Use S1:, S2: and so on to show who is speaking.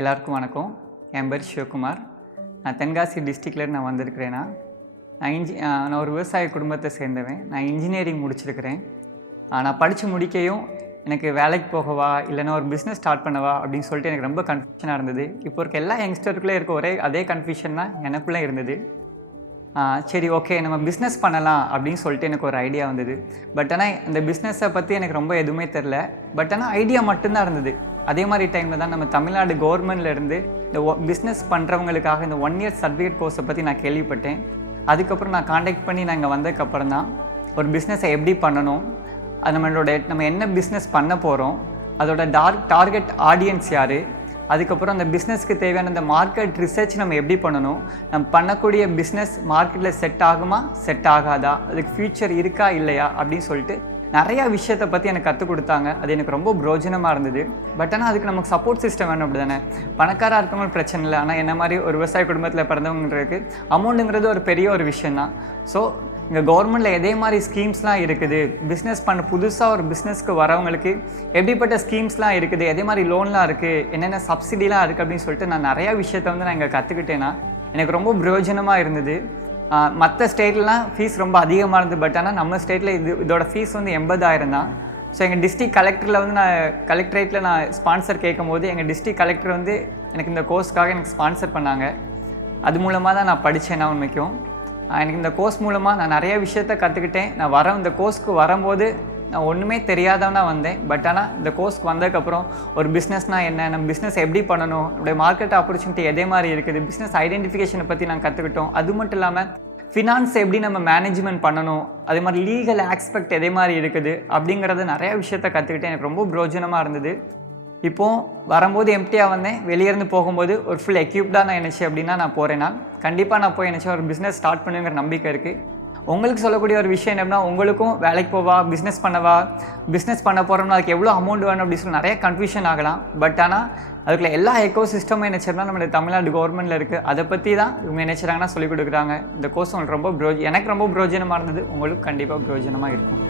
S1: எல்லாருக்கும் வணக்கம். என் பேர் சிவகுமார். நான் தென்காசி டிஸ்ட்ரிக்ட்லேருந்து நான் வந்திருக்கிறேன்னா நான் இன்ஜி நான் ஒரு விவசாய குடும்பத்தை சேர்ந்தவன். நான் இன்ஜினியரிங் முடிச்சிருக்கிறேன். நான் படித்து முடிக்கையும் எனக்கு வேலைக்கு போகவா இல்லைன்னா ஒரு பிஸ்னஸ் ஸ்டார்ட் பண்ணவா அப்படின்னு சொல்லிட்டு எனக்கு ரொம்ப கன்ஃபியூஷனாக இருந்தது. இப்போ இருக்க எல்லா யங்ஸ்டருக்குள்ளே இருக்க ஒரே அதே கன்ஃபியூஷன் தான் எனக்குள்ளே இருந்தது. சரி ஓகே நம்ம பிஸ்னஸ் பண்ணலாம் அப்படின்னு சொல்லிட்டு எனக்கு ஒரு ஐடியா வந்தது. பட் ஆனால் இந்த பிஸ்னஸை பற்றி எனக்கு ரொம்ப எதுவுமே தெரில பட் ஆனால் ஐடியா மட்டும்தான் இருந்தது. அதே மாதிரி டைமில் தான் நம்ம தமிழ்நாடு கவர்மெண்ட்லேருந்து இந்த பிஸ்னஸ் பண்ணுறவங்களுக்காக இந்த ஒன் இயர் சர்டிஃபிகேட் கோர்ஸை பற்றி நான் கேள்விப்பட்டேன். அதுக்கப்புறம் நான் காண்டாக்ட் பண்ணி நான் இங்கே வந்ததுக்கப்புறம் தான் ஒரு பிஸ்னஸை எப்படி பண்ணணும் அது நம்மளோட நம்ம என்ன பிஸ்னஸ் பண்ண போகிறோம் அதோட டார்க் டார்கெட் ஆடியன்ஸ் யார் அதுக்கப்புறம் அந்த பிஸ்னஸ்க்கு தேவையான அந்த மார்க்கெட் ரிசர்ச் நம்ம எப்படி பண்ணணும் நம்ம பண்ணக்கூடிய பிஸ்னஸ் மார்க்கெட்டில் செட் ஆகுமா செட் ஆகாதா அதுக்கு ஃப்யூச்சர் இருக்கா இல்லையா அப்படின்னு சொல்லிட்டு நிறையா விஷயத்தை பற்றி எனக்கு கற்றுக் கொடுத்தாங்க. அது எனக்கு ரொம்ப பிரோஜனமாக இருந்தது. பட் ஆனால் அதுக்கு நமக்கு சப்போர்ட் சிஸ்டம் வேணும் அப்படி தானே பணக்காராக இருக்கவங்க பிரச்சனை இல்லை. ஆனால் என்ன மாதிரி ஒரு விவசாய குடும்பத்தில் பிறந்தவங்களுக்கு அமௌண்ட்டுங்கிறது ஒரு பெரிய ஒரு விஷயம் தான். ஸோ இங்கே கவர்மெண்ட்டில் எதே மாதிரி ஸ்கீம்ஸ்லாம் இருக்குது. பிஸ்னஸ் பண்ண புதுசாக ஒரு பிஸ்னஸ்க்கு வரவங்களுக்கு எப்படிப்பட்ட ஸ்கீம்ஸ்லாம் இருக்குது? எதே மாதிரி லோன்லாம் இருக்குது என்னென்ன சப்சிடிலாம் இருக்குது அப்படின்னு சொல்லிட்டு நான் நிறையா விஷயத்த வந்து நான் இங்கே கற்றுக்கிட்டேன்னா எனக்கு ரொம்ப பிரயோஜனமாக இருந்தது. மற்ற ஸ்டேட்லாம் ஃபீஸ் ரொம்ப அதிகமாக இருந்தது பட் ஆனால் நம்ம ஸ்டேட்டில் இது இதோட ஃபீஸ் வந்து எண்பதாயிரம் தான். ஸோ எங்கள் டிஸ்ட்ரிக்ட் கலெக்டரில் வந்து நான் கலெக்டரேட்டில் நான் ஸ்பான்சர் கேட்கும் போது எங்கள் டிஸ்ட்ரிக்ட் கலெக்டர் வந்து எனக்கு இந்த கோர்ஸ்க்காக எனக்கு ஸ்பான்சர் பண்ணாங்க. அது மூலமாக தான் நான் படித்தேன் நான் உண்மைக்கும். எனக்கு இந்த கோர்ஸ் மூலமாக நான் நிறைய விஷயத்த கற்றுக்கிட்டேன் நான் வர இந்த கோர்ஸ்க்கு வரும்போது நான் ஒன்றுமே தெரியாதவனாக வந்தேன். பட் ஆனால் இந்த கோர்ஸ்க்கு வந்ததுக்கப்புறம் ஒரு பிஸ்னஸ்னால் என்ன? நம்ம பிஸ்னஸ் எப்படி பண்ணணும்? நம்முடைய மார்க்கெட் ஆப்பர்ச்சுனிட்டி எதே மாதிரி இருக்குது? பிஸ்னஸ் ஐடென்டிஃபிகேஷனை பற்றி நான் கற்றுக்கிட்டோம் அது மட்டும் இல்லாமல் ஃபினான்ஸ் எப்படி நம்ம மேனேஜ்மெண்ட் பண்ணணும்? அதே மாதிரி லீகல் ஆஸ்பெக்ட் எதே மாதிரி இருக்குது? அப்படிங்கிறத நிறைய விஷயத்த கற்றுக்கிட்டேன் எனக்கு ரொம்ப பிரோஜனமாக இருந்தது. இப்போது வரும்போது எம்டியாக வந்தேன். வெளியே இருந்து போகும்போது ஒரு ஃபுல் எக்யூப்டாக நான் என்னச்சு அப்படின்னா நான் போகிறேன் நான் கண்டிப்பாக நான் போய் என்னச்சு ஒரு பிஸ்னஸ் ஸ்டார்ட் பண்ணுங்கிற நம்பிக்கை இருக்குது உங்களுக்கு சொல்லக்கூடிய ஒரு விஷயம் என்னன்னா உங்களுக்கும் வேலைக்கு போவா பிஸ்னஸ் பண்ணவா பிஸ்னஸ் பண்ண போகிறோம்னா அதுக்கு எவ்வளோ அமௌண்ட் வேணும் அப்படின்னு சொல்லி நிறைய கன்ஃபியூஷன் ஆகலாம். பட் ஆனால் அதுக்குள்ள எல்லா எக்கோ சிஸ்டமும் நினைச்சிருந்தா நம்மளுடைய தமிழ்நாடு கவர்மெண்ட்டில் இருக்குது அதை பற்றி தான் இவங்க நினைச்சாங்கன்னா சொல்லிக் கொடுக்குறாங்க. இந்த கோர்ஸ் உங்களுக்கு ரொம்ப ப்ரோ எனக்கு ரொம்ப பிரோஜனமாக இருந்தது. உங்களுக்கு கண்டிப்பாக பிரோஜனமாக இருக்கும்.